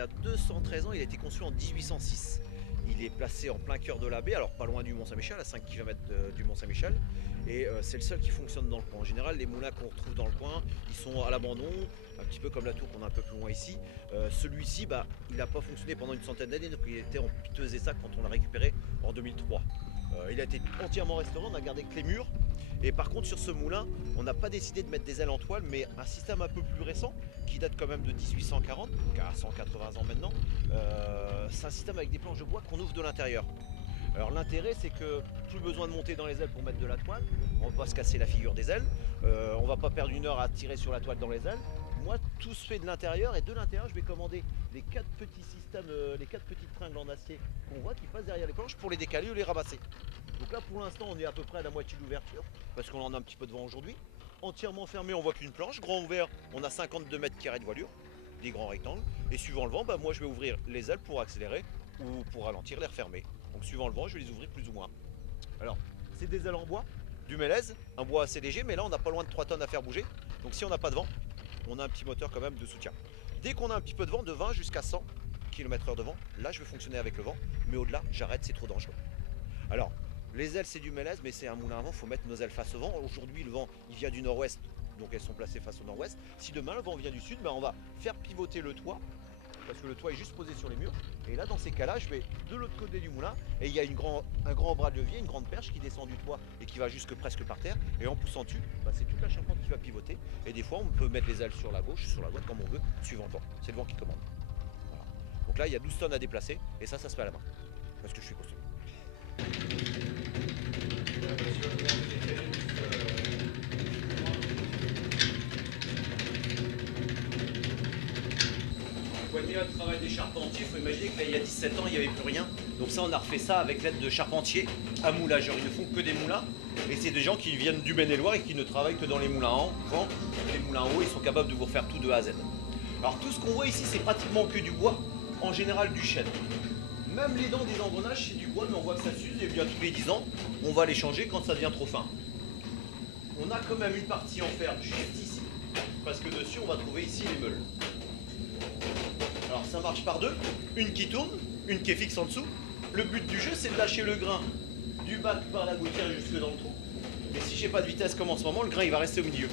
a 213 ans, il a été conçu en 1806. Il est placé en plein cœur de la baie, alors pas loin du Mont-Saint-Michel, à 5 km du Mont-Saint-Michel. Et c'est le seul qui fonctionne dans le coin. En général, les moulins qu'on retrouve dans le coin, ils sont à l'abandon, un petit peu comme la tour qu'on a un peu plus loin ici. Celui-ci, il n'a pas fonctionné pendant une centaine d'années, donc il était en piteux état quand on l'a récupéré en 2003. Il a été entièrement restauré, on a gardé que les murs. Et par contre, sur ce moulin, on n'a pas décidé de mettre des ailes en toile, mais un système un peu plus récent, qui date quand même de 1840, donc à 180 ans maintenant. C'est un système avec des planches de bois qu'on ouvre de l'intérieur. Alors l'intérêt, c'est que plus besoin de monter dans les ailes pour mettre de la toile. On ne va pas se casser la figure des ailes. On ne va pas perdre une heure à tirer sur la toile dans les ailes. Moi, tout se fait de l'intérieur, et de l'intérieur, je vais commander les 4 petits systèmes, les 4 petites tringles en acier qu'on voit qui passent derrière les planches pour les décaler ou les ramasser. Donc là, pour l'instant, on est à peu près à la moitié d'ouverture, parce qu'on en a un petit peu de vent aujourd'hui. Entièrement fermé, on voit qu'une planche. Grand ouvert, on a 52 mètres carrés de voilure, des grands rectangles. Et suivant le vent, moi je vais ouvrir les ailes pour accélérer ou pour ralentir, les refermer. Donc suivant le vent, je vais les ouvrir plus ou moins. Alors, c'est des ailes en bois, du mélèze, un bois assez léger, mais là on n'a pas loin de 3 tonnes à faire bouger. Donc si on n'a pas de vent, on a un petit moteur quand même de soutien. Dès qu'on a un petit peu de vent, de 20 jusqu'à 100 km/h de vent, là je vais fonctionner avec le vent, mais au-delà, j'arrête, c'est trop dangereux. Alors, les ailes c'est du mélèze, mais c'est un moulin à vent, il faut mettre nos ailes face au vent. Aujourd'hui, le vent il vient du nord-ouest, donc elles sont placées face au nord-ouest. Si demain le vent vient du sud, on va faire pivoter le toit, parce que le toit est juste posé sur les murs. Et là, dans ces cas-là, je vais de l'autre côté du moulin, et il y a un grand bras de levier, une grande perche qui descend du toit et qui va jusque presque par terre. Et en poussant dessus, c'est toute la charpente qui va pivoter. Et des fois, on peut mettre les ailes sur la gauche, sur la droite, comme on veut, suivant le vent. C'est le vent qui commande. Voilà. Donc là, il y a 12 tonnes à déplacer, et ça se fait à la main, parce que je suis costaud. Le travail des charpentiers, il faut imaginer qu'il y a 17 ans, il n'y avait plus rien. Donc ça, on a refait ça avec l'aide de charpentiers à moulageurs. Ils ne font que des moulins. Et c'est des gens qui viennent du Maine-et-Loire et qui ne travaillent que dans les moulins en vent. Les moulins en haut, ils sont capables de vous refaire tout de A à Z. Alors tout ce qu'on voit ici, c'est pratiquement que du bois, en général du chêne. Même les dents des engrenages, c'est du bois, mais on voit que ça s'use, et bien tous les 10 ans, on va les changer quand ça devient trop fin. On a quand même une partie en fer juste ici, parce que dessus, on va trouver ici les meules. Alors ça marche par deux, une qui tourne, une qui est fixe en dessous. Le but du jeu, c'est de lâcher le grain du bac par la gouttière jusque dans le trou. Et si j'ai pas de vitesse comme en ce moment, le grain il va rester au milieu.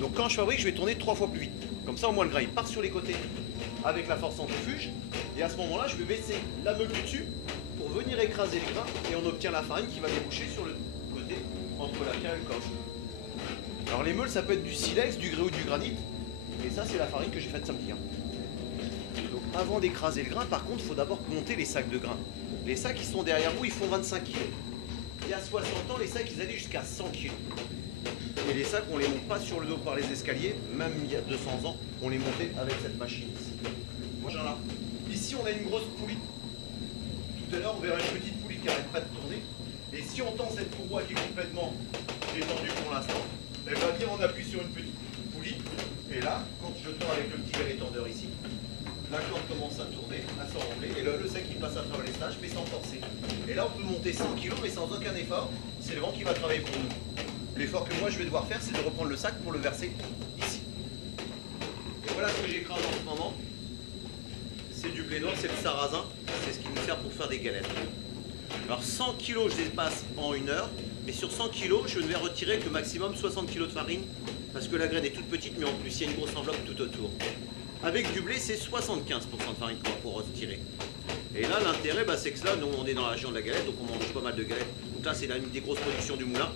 Donc quand je fabrique, je vais tourner 3 fois plus vite. Comme ça, au moins le grain il part sur les côtés avec la force centrifuge. Et à ce moment-là, je vais baisser la meule du dessus pour venir écraser le grain, et on obtient la farine qui va déboucher sur le côté entre la pierre et le coffre. Alors les meules, ça peut être du silex, du grès ou du granit. Et ça, c'est la farine que j'ai faite samedi. Donc avant d'écraser le grain, par contre, il faut d'abord monter les sacs de grains. Les sacs qui sont derrière vous, ils font 25 kg. Il y a 60 ans, les sacs, ils allaient jusqu'à 100 kg. Et les sacs, on les monte pas sur le dos par les escaliers, même il y a 200 ans, on les montait avec cette machine ici. Voilà. Ici, on a une grosse poulie. Tout à l'heure, on verra une petite poulie qui n'arrête pas de tourner. Et si on tend cette courroie qui est complètement détendue pour l'instant, elle va venir, on appuie sur une petite poulie. Et là, quand je tends avec le petit galet tendeur ici, la corde commence à tourner, à s'enrouler, et là, le sac il passe à travers les stages, mais sans forcer. Et là, on peut monter 100 kg, mais sans aucun effort. C'est le vent qui va travailler pour nous. L'effort que moi je vais devoir faire, c'est de reprendre le sac pour le verser ici. Et voilà ce que j'écrase en ce moment. C'est du blé noir, c'est le sarrasin. C'est ce qui nous sert pour faire des galettes. Alors 100 kg, je les passe en 1 heure. Et sur 100 kg, je ne vais retirer que maximum 60 kg de farine. Parce que la graine est toute petite, mais en plus, il y a une grosse enveloppe tout autour. Avec du blé, c'est 75% de farine qu'on va pouvoir retirer. Et là, l'intérêt, c'est que là, nous, on est dans la région de la galette, donc on mange pas mal de galettes. Donc là, c'est une des grosses productions du moulin.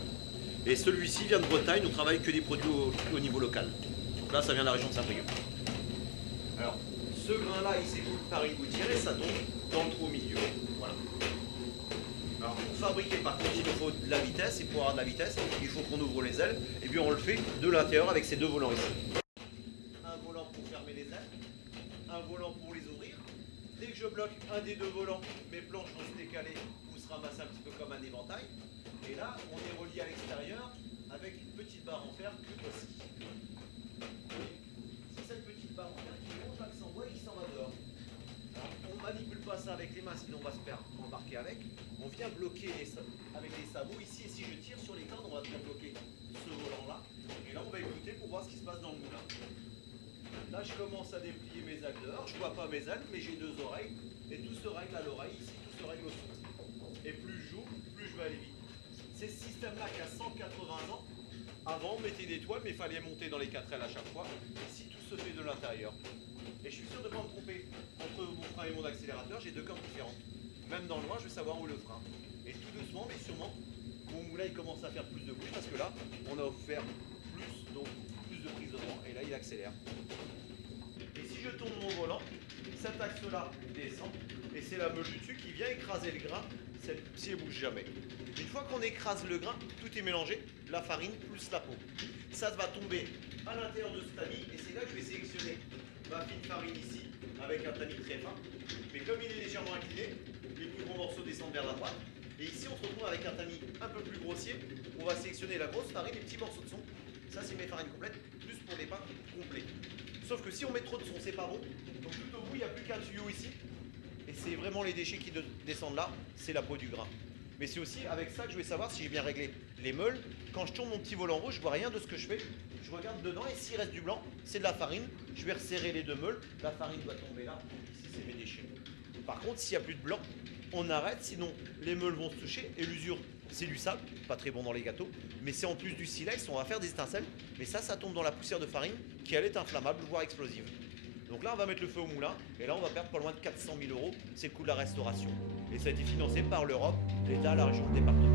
Et celui-ci vient de Bretagne, on travaille que des produits au niveau local. Donc là, ça vient de la région de Saint-Brieuc. Alors, ce grain-là, il s'écoule par une gouttière et ça tombe dans le trou au milieu. Voilà. Alors, pour fabriquer, par contre, il nous faut de la vitesse, et pour avoir de la vitesse, il faut qu'on ouvre les ailes. Et bien, on le fait de l'intérieur avec ces deux volants ici. Un volant pour fermer les ailes, un volant pour les ouvrir. Dès que je bloque un des deux volants, mes planches vont se décaler ou se ramasser un petit peu comme un éventail. Et là, on est relié à l'extérieur avec une petite barre en fer que voici. C'est cette petite barre en fer qui monte l'axe en bois et qui s'en va dehors. Alors, on ne manipule pas ça avec les mains, sinon on va se faire embarquer avec. On vient bloquer avec les sabots ici, et si je tire sur les cordes, on va bien bloquer ce volant-là. Et là, on va écouter pour voir ce qui se passe dans le moulin. Là, je commence à déplier mes ailes dehors, je vois pas mes ailes, mais j'ai deux oreilles. Et tout se règle à l'oreille, ici tout se règle au son. Et plus je joue, plus je vais aller vite. C'est ce système-là qui a 180 ans. Avant, on mettait des toiles, mais il fallait monter dans les 4L à chaque fois. Ici, tout se fait de l'intérieur. Et je suis sûr de ne pas me tromper. Entre mon frein et mon accélérateur, j'ai deux cordes différentes. Même dans le noir, je vais savoir où est le frein. Et tout doucement, mais sûrement, mon moulin il commence à faire plus de bruit parce que là, on a offert plus, donc plus de prise de vent. Et là, il accélère. Et si je tourne mon volant, cet axe-là descend. Et c'est la meule du dessus qui vient écraser le grain si elle ne bouge jamais. Une fois qu'on écrase le grain, tout est mélangé, la farine plus la peau. Ça va tomber à l'intérieur de ce tamis et c'est là que je vais sélectionner ma fine farine ici avec un tamis très fin. Mais comme il est légèrement incliné, les plus gros morceaux descendent vers la droite. Et ici on se retrouve avec un tamis un peu plus grossier. On va sélectionner la grosse farine et les petits morceaux de son. Ça c'est mes farines complètes, plus pour des pains complets. Sauf que si on met trop de son, c'est pas bon. Donc tout au bout, il n'y a plus qu'un tuyau ici. Et c'est vraiment les déchets qui descendent là, c'est la peau du grain. Mais c'est aussi avec ça que je vais savoir si j'ai bien réglé les meules. Quand je tourne mon petit volant rouge, je vois rien de ce que je fais. Je regarde dedans et s'il reste du blanc, c'est de la farine. Je vais resserrer les deux meules. La farine doit tomber là. Ici, c'est mes déchets. Par contre, s'il n'y a plus de blanc, on arrête, sinon les meules vont se toucher. Et l'usure, c'est du sable, pas très bon dans les gâteaux. Mais c'est en plus du silex, on va faire des étincelles. Mais ça tombe dans la poussière de farine qui, elle, est inflammable, voire explosive. Donc là, on va mettre le feu au moulin, et là, on va perdre pas loin de 400 000 euros. C'est le coût de la restauration. Et ça a été financé par l'Europe, l'État, la région, le département.